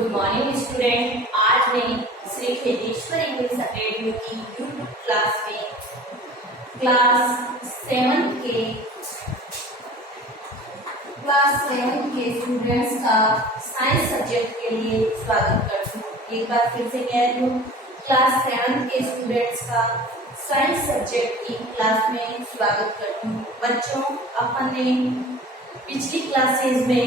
Good morning student. आज मैं Shri Kheteshwar English academy की यूट्यूब क्लास में क्लास 7 के स्टूडेंट्स का साइंस सब्जेक्ट के लिए स्वागत करती हूँ। एक बार फिर से कह रही हूँ, क्लास 7 के स्टूडेंट्स का साइंस सब्जेक्ट की क्लास में स्वागत करती हूँ। बच्चों, अपन ने पिछली क्लासेस में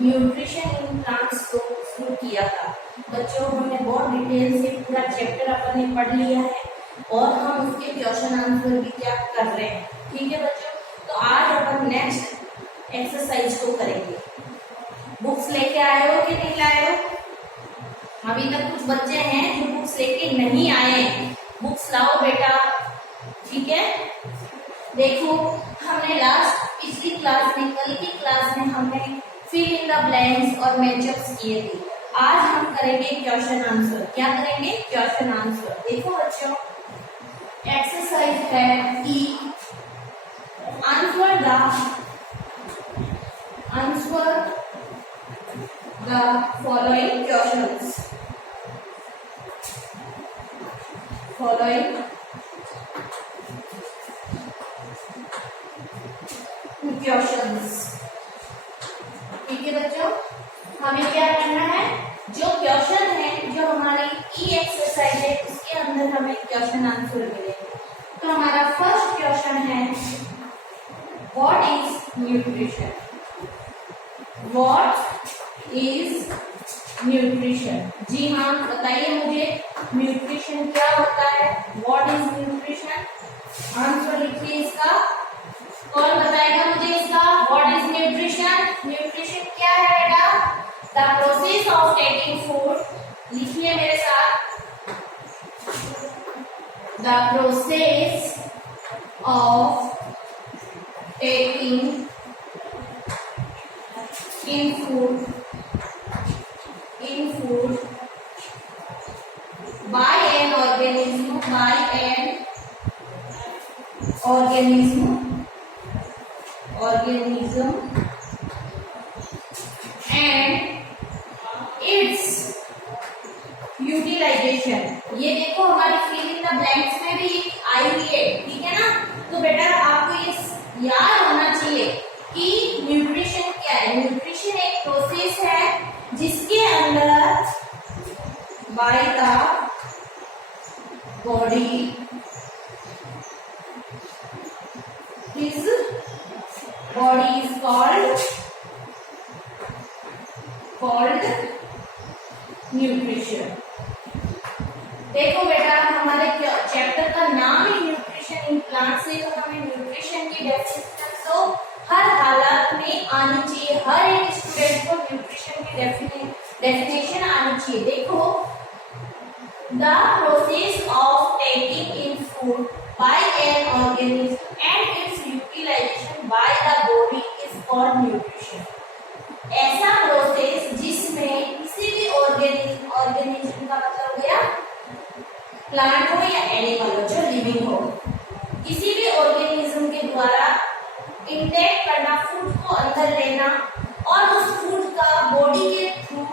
न्यूट्रिशन इन प्लांट्स को शुरू किया था। बच्चों, हमने बहुत डिटेल से पूरा चैप्टर अपन ने पढ़ लिया है और हम उसके क्वेश्चन आंसर भी क्या कर रहे हैं। ठीक है बच्चों, तो आज अपन नेक्स्ट एक्सरसाइज को करेंगे। बुक्स लेके आए हो कि नहीं लाए हो? अभी तक कुछ बच्चे हैं जो बुक्स लेके नहीं आए। बुक्स लाओ बेटा। ठीक है, देखो हमने पिछली क्लास में, कल की क्लास में हमने फिल इन द ब्लैंक्स और मैचअप्स किए थे। आज हम करेंगे क्वेश्चन आंसर। क्या करेंगे? Question answer. देखो बच्चों, एक्सरसाइज है कि आंसर द फॉलोइंग क्वेश्चंस। ठीक है बच्चों, हमें क्या करना है? जो क्वेश्चन है, जो हमारी ई एक्सरसाइज है, उसके अंदर हमें क्वेश्चन आंसर मिलेंगे। तो हमारा फर्स्ट क्वेश्चन है, what is nutrition? What is nutrition? जी हाँ, बताइए मुझे, न्यूट्रिशन क्या होता है? What is nutrition? आंसर लिखिए इसका। कौन बताएगा मुझे इसका? What is nutrition? न्यूट्रिशन क्या है बेटा? The process of taking food. लिखिए मेरे साथ, the process of taking in food by an organism and its utilization। ये देखो हमारी फिल इन द ब्लैंक्स में भी आई हुई है। ठीक है ना? तो बेटा आपको ये याद होना चाहिए कि न्यूट्रिशन क्या है। न्यूट्रिशन एक प्रोसेस है जिसके अंदर bye the body is called nutrition. देखो बेटा, हमारे चैप्टर का नाम ही न्यूट्रिशन इन प्लांट्स है, तो हमें न्यूट्रिशन की डेफिनेशन तो हर हालात में आनी चाहिए। हर एक स्टूडेंट को न्यूट्रिशन की डेफिनेशन आनी चाहिए। देखो, the process of taking in food by an organism and its utilization by the body is called nutrition. ऐसा प्रोसेस जिसमें किसी भी ऑर्गेनिज्म का मतलब हो गया प्लांट हो या एनिमल हो, जो लिविंग हो, किसी भी ऑर्गेनिज्म के द्वारा इंटेक करना, फूड को अंदर लेना और उस फूड का बॉडी के थ्रू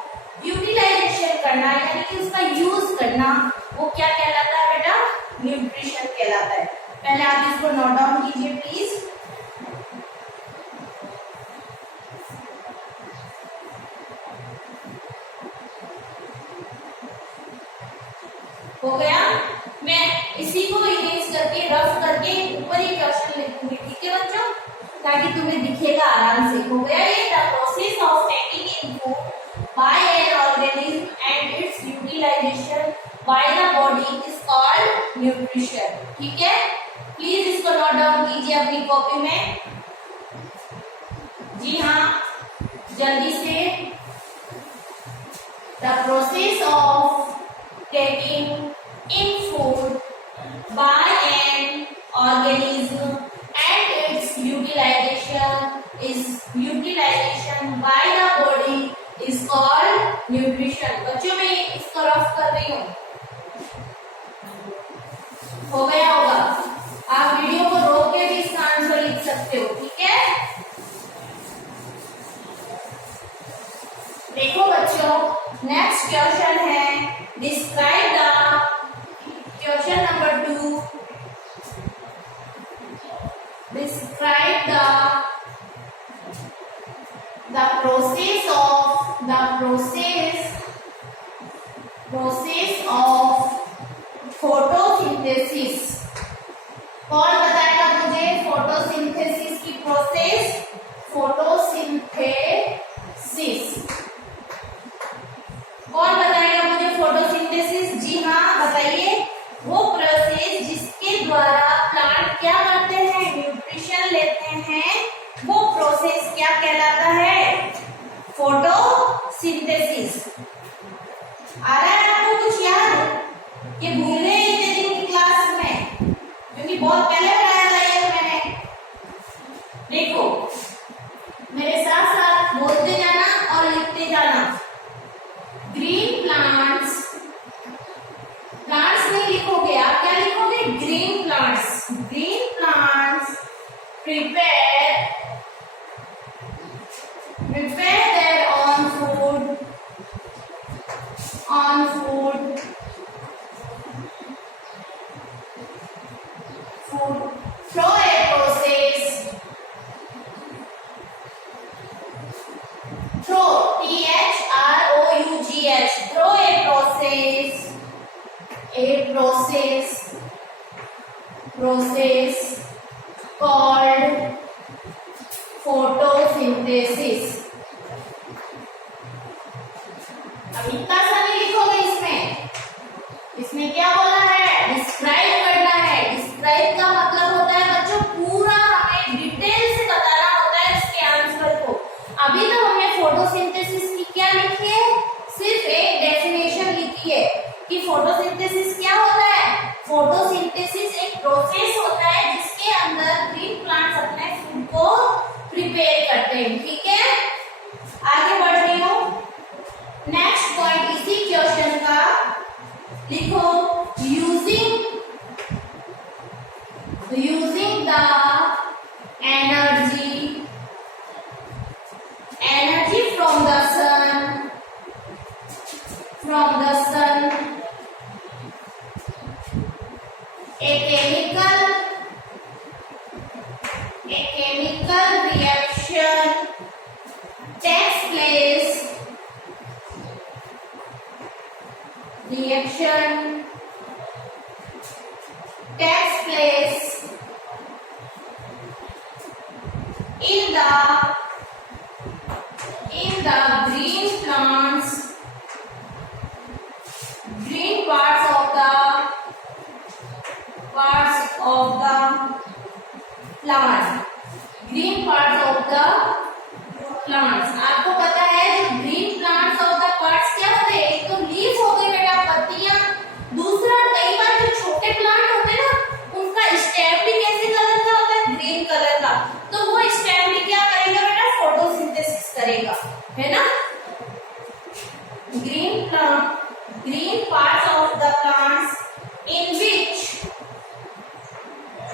यूटिलाइजेशन करना, यानी कि उसका यूज करना, वो क्या कहलाता है बेटा? न्यूट्रिशन कहलाता है। पहले आप इसको नोट डाउन कीजिए प्लीज। हो गया? मैं इसी को इरेज करके, रफ करके ऊपर ही क्वेश्चन लिखूंगी। ठीक है बच्चों, ताकि तुम्हें दिखेगा आराम से। हो गया ये? The process of taking in food by an organism and its utilization by the body is called nutrition. ठीक है, प्लीज इसको नोट डाउन कीजिए अपनी कॉपी में। जी हाँ, जल्दी से। The process of taking in food by an organism and its utilization by the body is called nutrition। बच्चों, मैं इसको रफ कर रही हूँ। हो गया होगा? आप वीडियो को रोक के भी इसका आंसर लिख सकते हो। ठीक है, देखो बच्चों, नेक्स्ट क्वेश्चन है describe the question number 2 describe the process of photosynthesis। कौन बताएगा मुझे फोटोसिंथेसिस की प्रोसेस? फोटोसिंथेसिस कौन बताएगा मुझे फोटोसिंथेसिस? जी हाँ बताइए। वो प्रोसेस जिसके द्वारा प्लांट क्या करते हैं? न्यूट्रिशन लेते हैं। वो प्रोसेस क्या कहलाता है? फोटोसिंथेसिस। आ रहा है आपको कुछ याद? ये भूल गए इतने दिन की क्लास में, क्योंकि बहुत पहले पढ़ाया था ये मैंने। देखो मेरे साथ साथ बोलते जाना और लिखते जाना। ग्रीन प्लांट्स नहीं लिखोगे आप, क्या लिखोगे? Green plants prepare their own food through a process, through THROUGH, through a process called photosynthesis। अब इतना सा नहीं लिखोगे इसमें क्या बोला है? डिस्क्राइब करना है। डिस्क्राइब का मतलब होता है बच्चों पूरा हमें डिटेल से बताना होता है इसके आंसर को। अभी तो हमने फोटोसिंथेसिस की क्या लिखी है? सिर्फ एक डेफिनेशन लिखी है कि फोटोसिंथेसिस क्या होता है। फोटोसिंथेसिस एक प्रोसेस होता है जिसके अंदर ग्रीन प्लांट्स अपने फूड को प्रिपेयर करते हैं। ठीक है, आगे बढ़ रही हूँ। नेक्स्ट पॉइंट इसी क्वेश्चन का लिखो। Using the energy from the sun a chemical reaction takes place in the green plants, green parts of the plant, green parts of the plants। आपको पता है जो green plants of the parts क्या होते हैं? एक तो लीफ हो गई बेटा, पत्तियां। दूसरा कई बार जो छोटे प्लांट होते हैं ना, उनका स्टेम भी कैसे कलर का होता है? ग्रीन कलर का। तो वो स्टेम भी क्या करेगा बेटा? फोटोसिंथेसिस करेगा, है ना। Green parts of the plants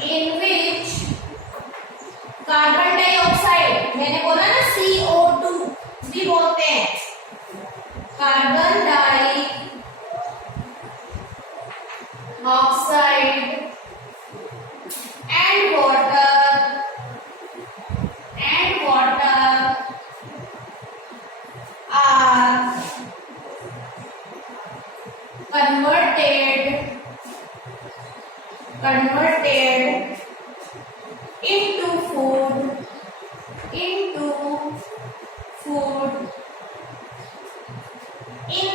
in which carbon dioxide, मैंने बोला ना CO2 भी बोलते हैं, carbon dioxide and water are converted into food in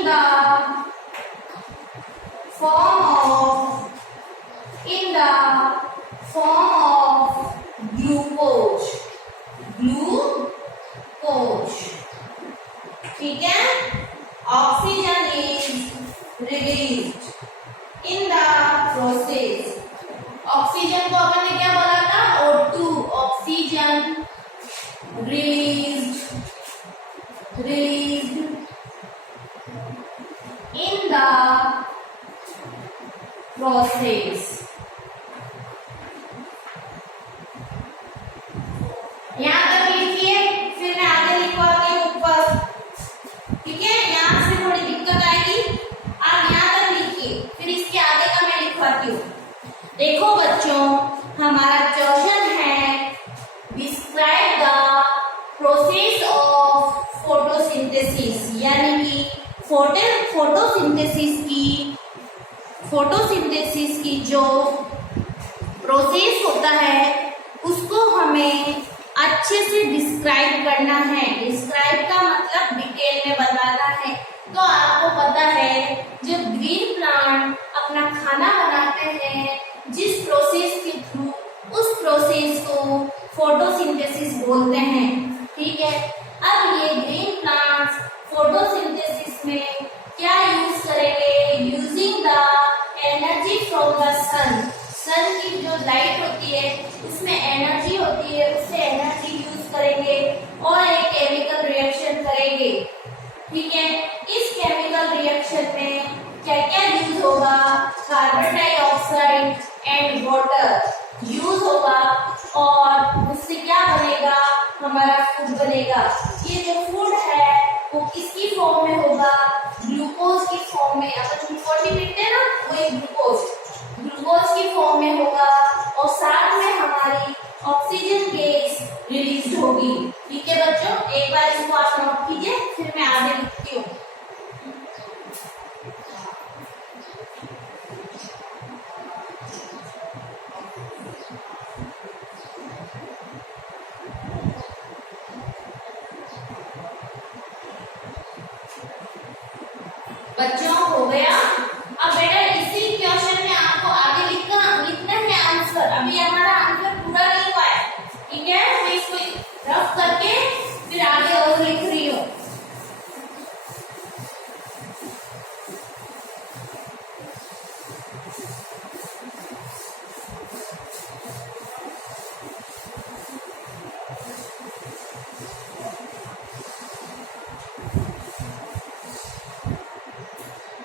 the form of glucose। ठीक है, oxygen is released in the process. Oxygen को अपन ने क्या बोला था? O2। Oxygen released in the देखो बच्चों, हमारा क्वेश्चन है describe the process of photosynthesis, यानी कि फोटोसिंथेसिस की जो प्रोसेस होता है उसको हमें अच्छे से डिस्क्राइब करना है। डिस्क्राइब का मतलब डिटेल में बताना है। तो आपको पता है जब ग्रीन प्लांट अपना खाना बनाते हैं, जिस प्रोसेस के थ्रू, उस प्रोसेस को फोटोसिंथेसिस बोलते हैं। ठीक है, अब ये ग्रीन प्लांट्स फोटोसिंथेसिस में क्या यूज करेंगे? Using the energy from the sun. Sun की जो लाइट होती है उसमें एनर्जी होती है, उससे एनर्जी यूज करेंगे और एक केमिकल रिएक्शन करेंगे। ठीक है, इस केमिकल रिएक्शन में क्या क्या यूज होगा? Carbon dioxide and water use होगा और उससे क्या बनेगा? हमारा फूड बनेगा। ये जो फूड है वो किसकी फॉर्म में होगा? ग्लूकोज की फॉर्म में। अपन ग्लूकोज पीते हैं ना, वही ग्लूकोज की फॉर्म में होगा और साथ में हमारी ऑक्सीजन गैस रिलीज होगी। ठीक है बच्चों, एक बार इसको आप नोट कीजिए, फिर मैं आगे लिखती हूँ। बच्चों हो गया। अब बेटा इसी क्वेश्चन में आपको आगे लिखना है आंसर। अभी हमारा आंसर पूरा नहीं हुआ है। ठीक है, मैं इसको रफ करके फिर आगे और लिख रही हूँ।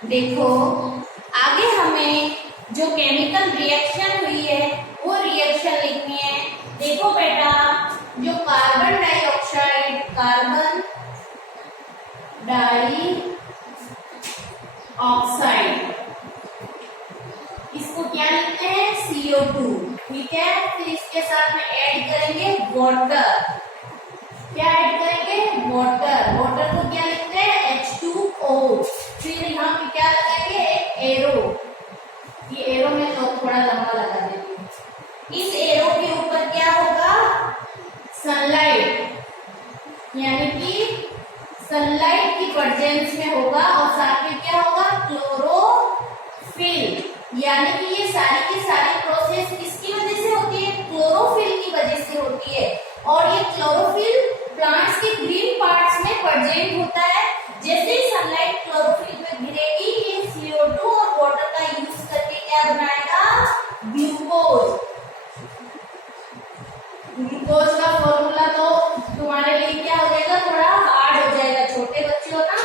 देखो, आगे हमें जो केमिकल रिएक्शन हुई है वो रिएक्शन लिखनी है। देखो बेटा, जो कार्बन डाइऑक्साइड, कार्बन डाइऑक्साइड, इसको क्या लिखते हैं? CO2। ठीक है, फिर इसके साथ में ऐड करेंगे वाटर। क्या ऐड करेंगे? वाटर। वाटर को क्या लिखते हैं? H2O। फिर यहाँ पे क्या लगाएंगे? एरो। ये एरो में तो थोड़ा लंबा लगा देती हूँ। इस एरो के ऊपर क्या होगा? सनलाइट, यानी कि सनलाइट की प्रेजेंस में होगा और साथ में क्या होगा? क्लोरोफिल। यानी कि ये सारी की सारी प्रोसेस किसकी वजह से होती है? क्लोरोफिल की वजह से होती है। और ये क्लोरोफिल प्लांट्स के ग्रीन पार्ट्स में प्रेजेंट होता है। जैसे ही सनलाइट क्लोरोफिल पे गिरेगी, ये CO2 और वाटर का यूज करके क्या बनाएगा? ग्लूकोज। ग्लूकोज का फॉर्मूला तो तुम्हारे लिए क्या हो जाएगा? थोड़ा हार्ड हो जाएगा। छोटे बच्चे हो ना,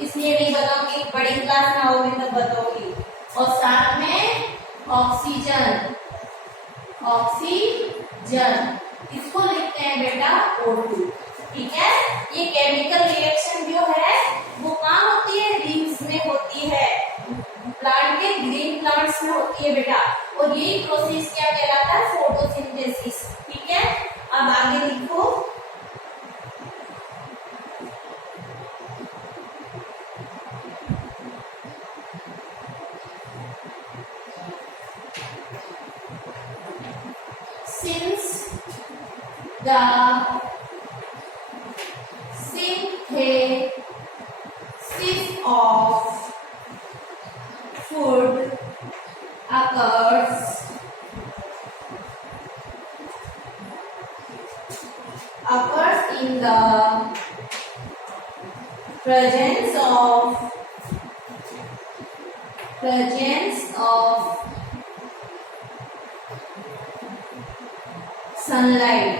इसलिए नहीं बताऊंगी, बड़ी क्लास में होगी तब बताऊंगी। और साथ में ऑक्सीजन। ऑक्सीजन इसको लिखते हैं बेटा O2। ठीक है, ये केमिकल रिएक्शन जो है वो कहाँ होती है? लीव्स में होती है, प्लांट के ग्रीन प्लांट्स में होती है बेटा। और यही प्रोसेस क्या कहलाता है? फोटोसिंथेसिस। ठीक है, अब आगे लिखो। Since the synthesis of food occurs in the presence of sunlight.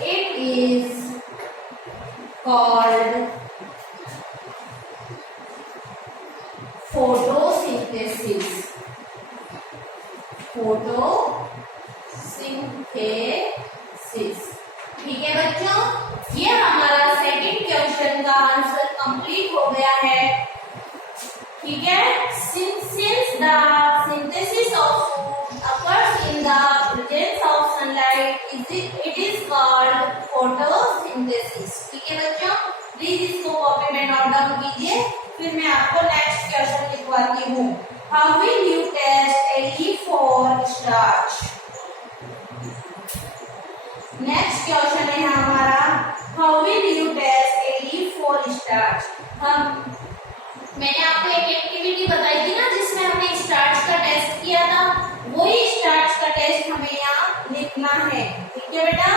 It is called photosynthesis. ठीक है बच्चों, ये हमारा सेकंड क्वेश्चन का आंसर कंप्लीट हो गया है। ठीक है। Since the synthesis of food occurs in the presence of sunlight, it is called photosynthesis। ठीक है बच्चों, प्लीज इसको कॉपी में नोट डाउन कीजिए, फिर मैं आपको नेक्स्ट क्वेश्चन लिखवाती हूँ। How will you test a leaf for starch? Next question है हमारा How will you test a leaf for starch? मैंने आपको एक एक्टिविटी बताई थी ना जिसमें हमने स्टार्च का टेस्ट किया था, वही स्टार्च का टेस्ट हमें यहाँ लिखना है। ठीक है बेटा,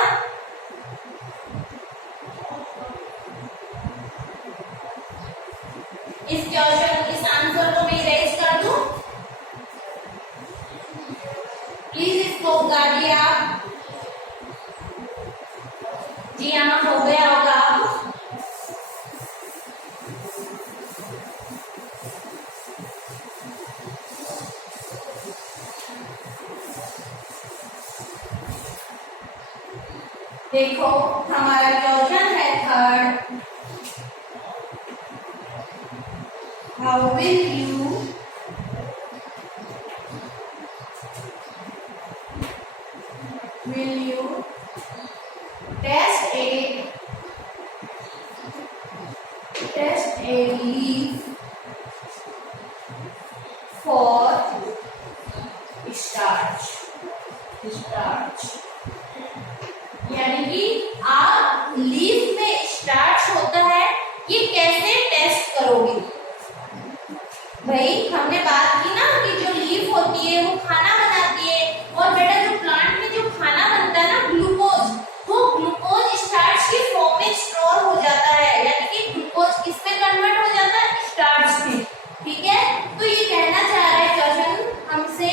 इस क्वेश्चन इस आंसर को मैं इरेज कर दूं, प्लीज इसको गाड़िए आप। जी हाँ, हो गया होगा। देखो हमारा क्वेश्चन है third, how will you test a leaf for starch। यानी कि आप लीफ में स्टार्च होता है ये कैसे टेस्ट करोगे? भाई हमने बात की ना कि जो लीफ होती है वो खाना बनाती है, और बेटा जो प्लांट में जो खाना बनता है ना ग्लूकोज, वो ग्लूकोज स्टार्च के फॉर्म में स्टोर हो जाता है, यानी कि ग्लूकोज किसमें कन्वर्ट हो जाता है? स्टार्च में। ठीक है, तो ये कहना चाह रहा है क्वेश्चन हमसे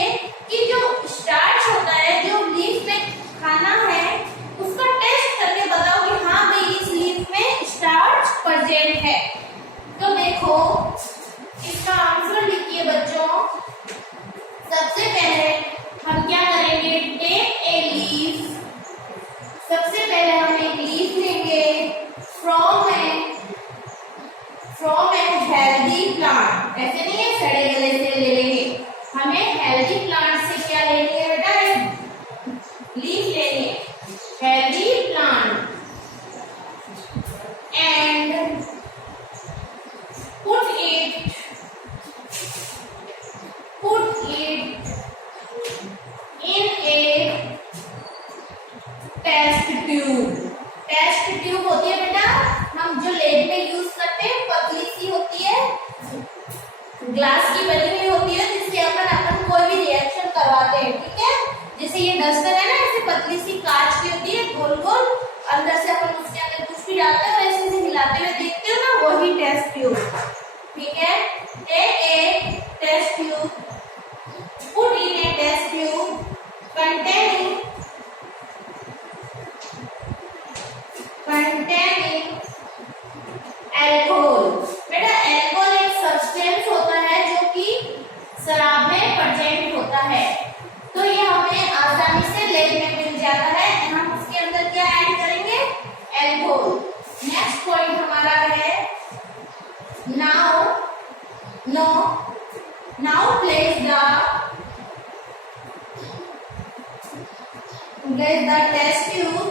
कि जो स्टार्च होता है जो लीफ में खाना है उसका टेस्ट करके बताओ कि हाँ भाई इस लीफ में स्टार्च प्रेजेंट है। तो देखो इसका आंसर लिखिए बच्चों। सबसे पहले हम क्या करेंगे? टेक ए लीफ, सबसे पहले हम एक लीफ लेंगे फ्रॉम ए हेल्दी प्लांट। ऐसे नहीं है सड़े गले से ले लेंगे, हमें हेल्दी प्लांट से क्या लेनी है बेटा? लीफ लेनी है, healthy plant, and put it in a test tube। Test tube होती है बेटा, हम जो लैब में यूज करते हैं, पतली सी होती है, ग्लास की बनी हुई होती है, जिसके अपन कोई भी रिएक्शन करवाते हैं। ठीक है, जैसे ये डस्टर है ना, ऐसे पतली सी कांच की होती है, गोल गोल, अंदर से अपन उसके अंदर कुछ भी डालते हैं, ऐसे ऐसे हिलाते हुए देखते हो ना, वही टेस्ट ट्यूब। ठीक है, take a test tube, put in a test tube containing alcohol. बेटा अल्कोहल एक सब्सटेंस होता है जो कि शराब में प्रेजेंट होता है, तो ये हमें आसानी से लैब में मिल जाता है। हम उसके अंदर क्या ऐड करेंगे? अल्कोहल। नेक्स्ट पॉइंट हमारा है now place the test tube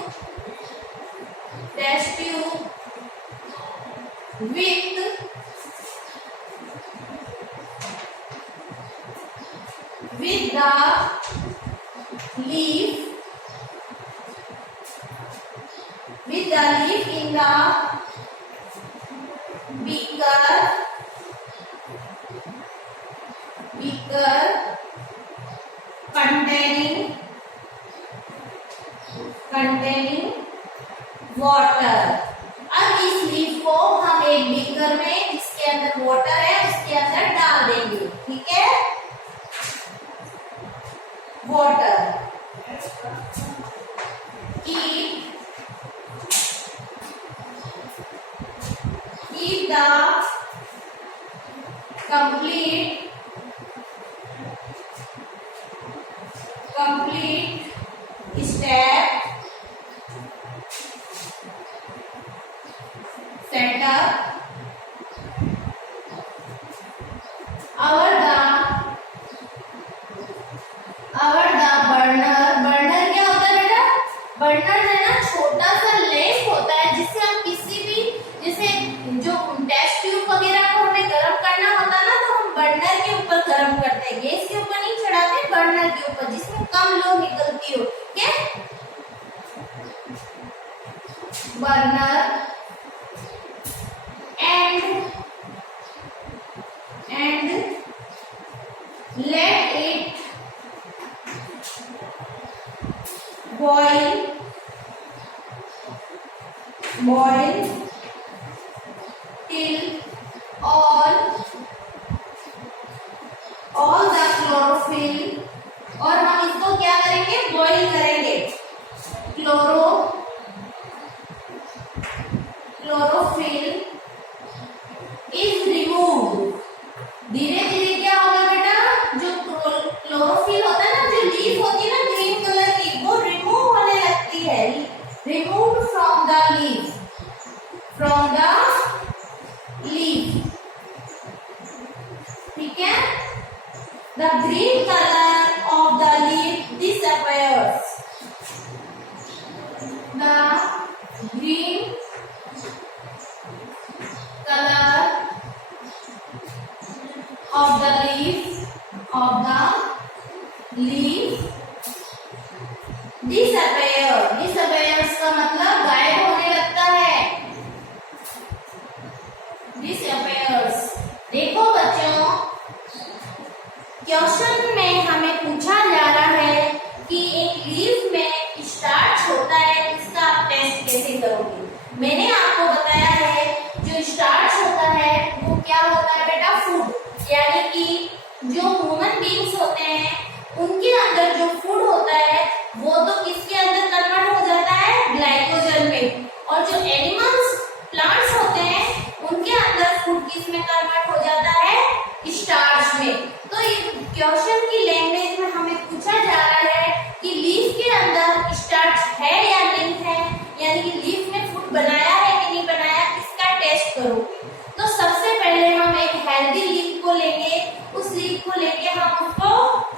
with the leaf in the beaker containing water। अब इस लीफ को हम एक बीकर में जिसके अंदर वाटर है उसके अंदर डाल देंगे। ठीक है, water, keep the complete step setup burner है ना छोटा सा लैंप होता है जिससे हम किसी भी जैसे जो टेस्ट ट्यूब वगैरह को हमें गर्म करना होता है ना तो हम बर्नर के ऊपर गर्म करते हैं, गैस के ऊपर नहीं चढ़ाते, बर्नर के ऊपर जिसमें कम लो निकलती हो। क्या burner and let it boil till all the chlorophyll, और हम इसको क्या करेंगे बॉईल करेंगे, क्लोरोफिल इज रिमूव्ड। धीरे धीरे क्या होगा बेटा, जो क्लोरोफिल होता है ना, जो लीफ होती है ना ग्रीन कलर की, वो रिमूव होने लगती है, रिमूव फ्रॉम द लीफ, ठीक है। The green colour of the leaf disappears, the green color of the leaf disappears का मतलब गायब होने लगता है, disappears। देखो बच्चों, क्वेश्चन में हमें पूछा जा रहा है कि एक लीफ में स्टार्च होता है, इसका आप टेस्ट कैसे करोगे। मैंने आपको बताया है जो स्टार्च होता है वो क्या होता है बेटा, फूड, यानी कि जो ह्यूमन बीइंग्स होते हैं उनके अंदर जो फूड होता है वो तो किसके अंदर कन्वर्ट हो जाता है, ग्लाइकोजन में, और जो एनिमल्स प्लांट्स होते हैं उनके अंदर फूड किस में कन्वर्ट हो जाता है, स्टार्च में। तो इस क्वेश्चन की लैंग्वेज में हमें पूछा जा रहा है कि लीफ के अंदर स्टार्च है या नहीं है, यानी कि लीफ में फूड बनाया है कि नहीं बनाया, इसका टेस्ट करोगे। तो सबसे पहले हम एक हेल्दी लीफ को लेंगे, उस लीफ को लेके हम उसको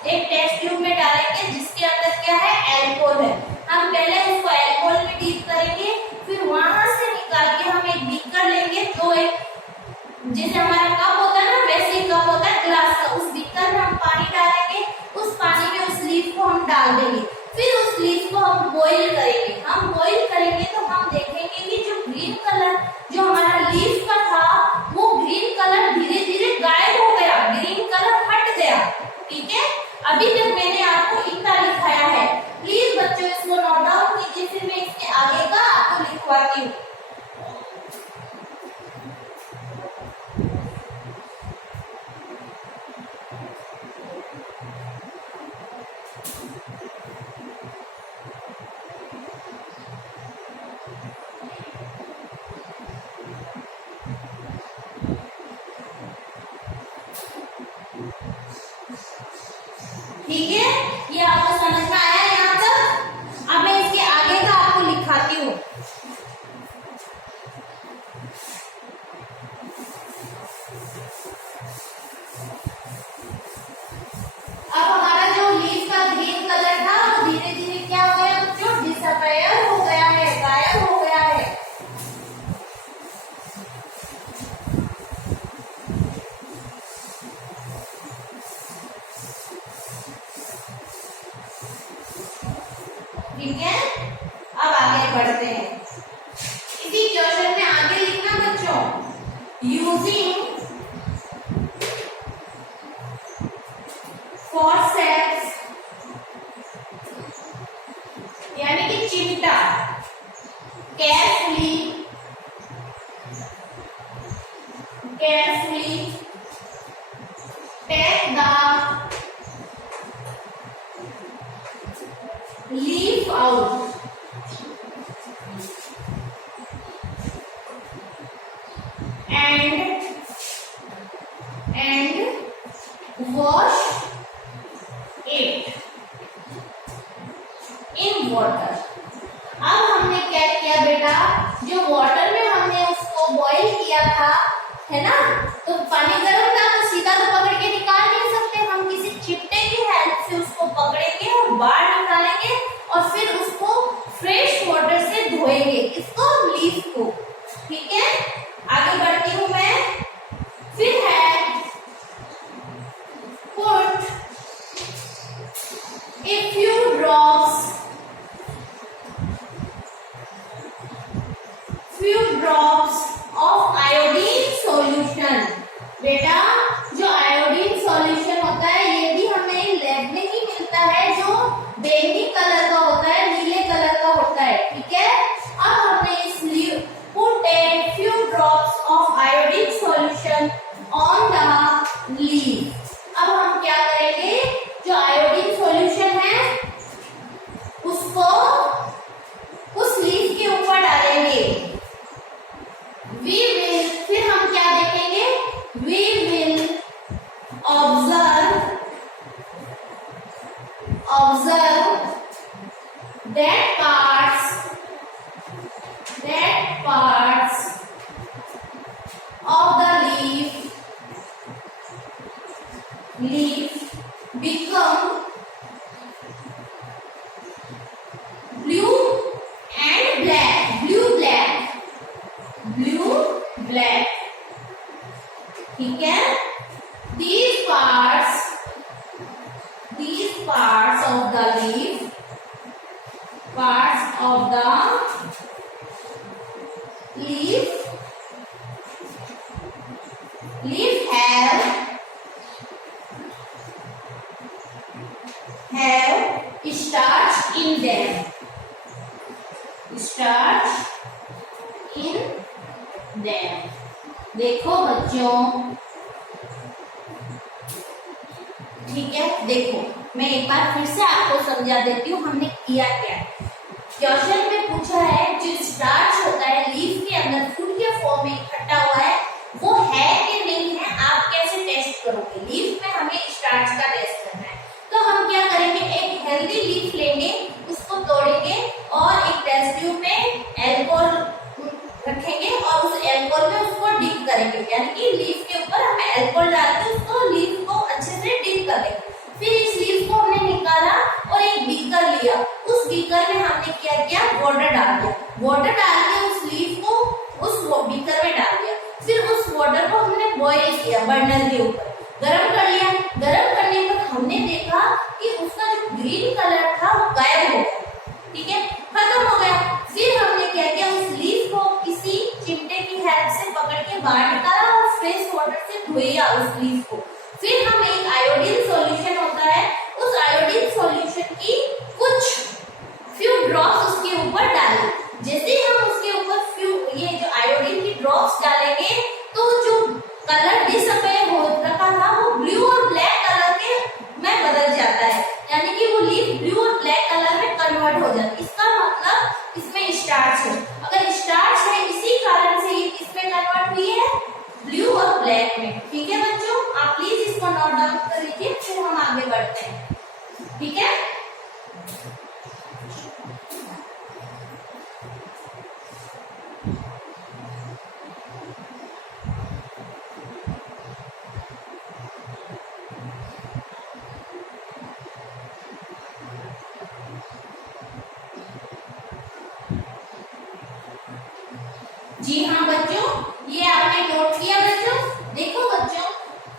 एक टेस्ट ट्यूब में डालेंगे जिसके अंदर क्या है, अल्कोहल है। हम पहले उसको अल्कोहल में डीप करेंगे, फिर वहां से निकाल के हम एक बीकर लेंगे, तो एक जैसे हमारा कप होता है ना वैसे ही कप होता है ग्लास का, उस बीकर में हम पानी डालेंगे, उस पानी में उस लीफ को हम डाल देंगे, फिर उस लीफ को हम बॉईल करेंगे। हम बॉईल करेंगे तो हम देखेंगे कि जो ग्रीन कलर जो हमारा लीफ का था वो ग्रीन कलर धीरे धीरे गायब हो गया, ग्रीन कलर हट गया, ठीक है। अभी तक मैंने आपको इतना लिखाया है, प्लीज बच्चों इसको नोट डाउन कीजिए, फिर मैं इसके आगे का आपको लिखवाती हूँ। ठीक है, ये आपको समझ में आया यहाँ तक। अब मैं इसके आगे का आपको लिखाती हूँ। अब हमारा जो लीफ का ग्रीन कलर था वो धीरे धीरे क्या हो गया, जो डिसअपीयर हो गया है, गायब हो गया है। ठीक है, अब आगे बढ़ते हैं। इसी क्वेश्चन में आगे लिखना बच्चों, यूजिंग फॉरसेप्स यानी कि चिमटा, carefully take the leaf out and wash it in water। अब हमने क्या किया बेटा, जो वाटर में हमने उसको बॉईल किया था, है ना, तो पानी गर्म था तो सीधा तो पकड़ के निकाल नहीं सकते, हम किसी चिमटे की हेल्प से उसको पकड़ेंगे और बाहर निकालेंगे और फिर उसको fresh A few drops of iodine solution। बेटा जो आयोडीन सॉल्यूशन होता है ये भी हमें लैब में ही मिलता है, जो बैंगनी कलर का होता है, नीले कलर का होता है, ठीक है। अब हमने इस put a few drops of iodine solution on the leaf। अब हम क्या करेंगे, जो आयोडीन सॉल्यूशन है उसको उस लीफ के ऊपर डालेंगे। फिर हम क्या देखेंगे, we will observe that parts of the leaf become blue and black, ठीक है। These parts of the leaf have starch in them, देखो बच्चों, ठीक है। देखो मैं एक बार फिर से आपको समझा देती हूँ हमने किया क्या। क्वेश्चन में पूछा है जो स्टार्च होता है लीफ के अंदर फूड के फॉर्म में इकट्ठा हुआ है वो है कि नहीं है, आप कैसे टेस्ट करोगे। लीफ में हमें स्टार्च का टेस्ट करना है, तो हम क्या करेंगे, एक हेल्दी लीफ लेंगे, उसको तोड़ेंगे और एक टेस्ट ट्यूब में एल्कोहल रखेंगे और उस एल्कोहल में उसको डिप करेंगे, यानी कि लीफ के ऊपर हम एल्कोहल डाल के उसको लीफ को अच्छे से डिप कर लेंगे। फिर इस लीफ को हमने निकाला और एक बीकर लिया, उस बीकर में हमने क्या किया, वाटर डाल दिया। वाटर डाल के उस लीफ को उस बीकर में डाल दिया। फिर उस वाटर को हमने बॉईल किया, बर्नर के ऊपर गरम कर लिया। गरम करने पर हमने देखा कि उसका जो ग्रीन कलर था वो गायब हो गया, ठीक है, खत्म हो गया। फिर हमने क्या किया, उस लीफ को किसी चिमटे की हेल्प से पकड़ के बाहर निकाला और फ्रेश वाटर से धोया उस लीफ को। फिर हम एक आयोडीन सॉल्यूशन होता है, उस आयोडीन सॉल्यूशन की कुछ फ्यू ड्रॉप्स उसके ऊपर डालें। जैसे हम उसके ऊपर ये जो आयोडीन की ड्रॉप्स डालेंगे तो जो कलर डिसअपियर हो रखा था वो ब्लू और ब्लैक कलर के में बदल जाता है, यानी कि वो लीफ ब्लू और ब्लैक कलर में कन्वर्ट हो जाती है। इसका मतलब इसमें स्टार्च है। अगर स्टार्च है इसी कारण से ये किसमें कन्वर्ट हुई है, ब्लू और ब्लैक में, ठीक है बच्चों। आप प्लीज इसको नोट डाउन कर लीजिए, फिर हम आगे बढ़ते हैं, ठीक है। जी हाँ बच्चों, ये आपने नोट किया बच्चों। देखो बच्चों,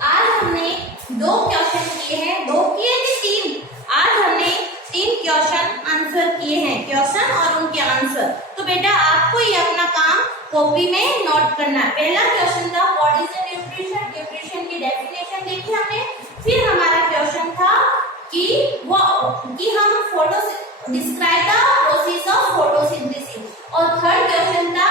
आज हमने 2 क्वेश्चन किए हैं, 2 किए थे 3। आज हमने 3 क्वेश्चन आंसर किए हैं, क्वेश्चन और उनके आंसर। तो बेटा आपको ये अपना काम कॉपी में नोट करना है। पहला क्वेश्चन था व्हाट इज न्यूट्रिशन, न्यूट्रिशन की डेफिनेशन देखी हमने। फिर हमारा क्वेश्चन था कि हम describe the process of photosynthesis, और थर्ड क्वेश्चन था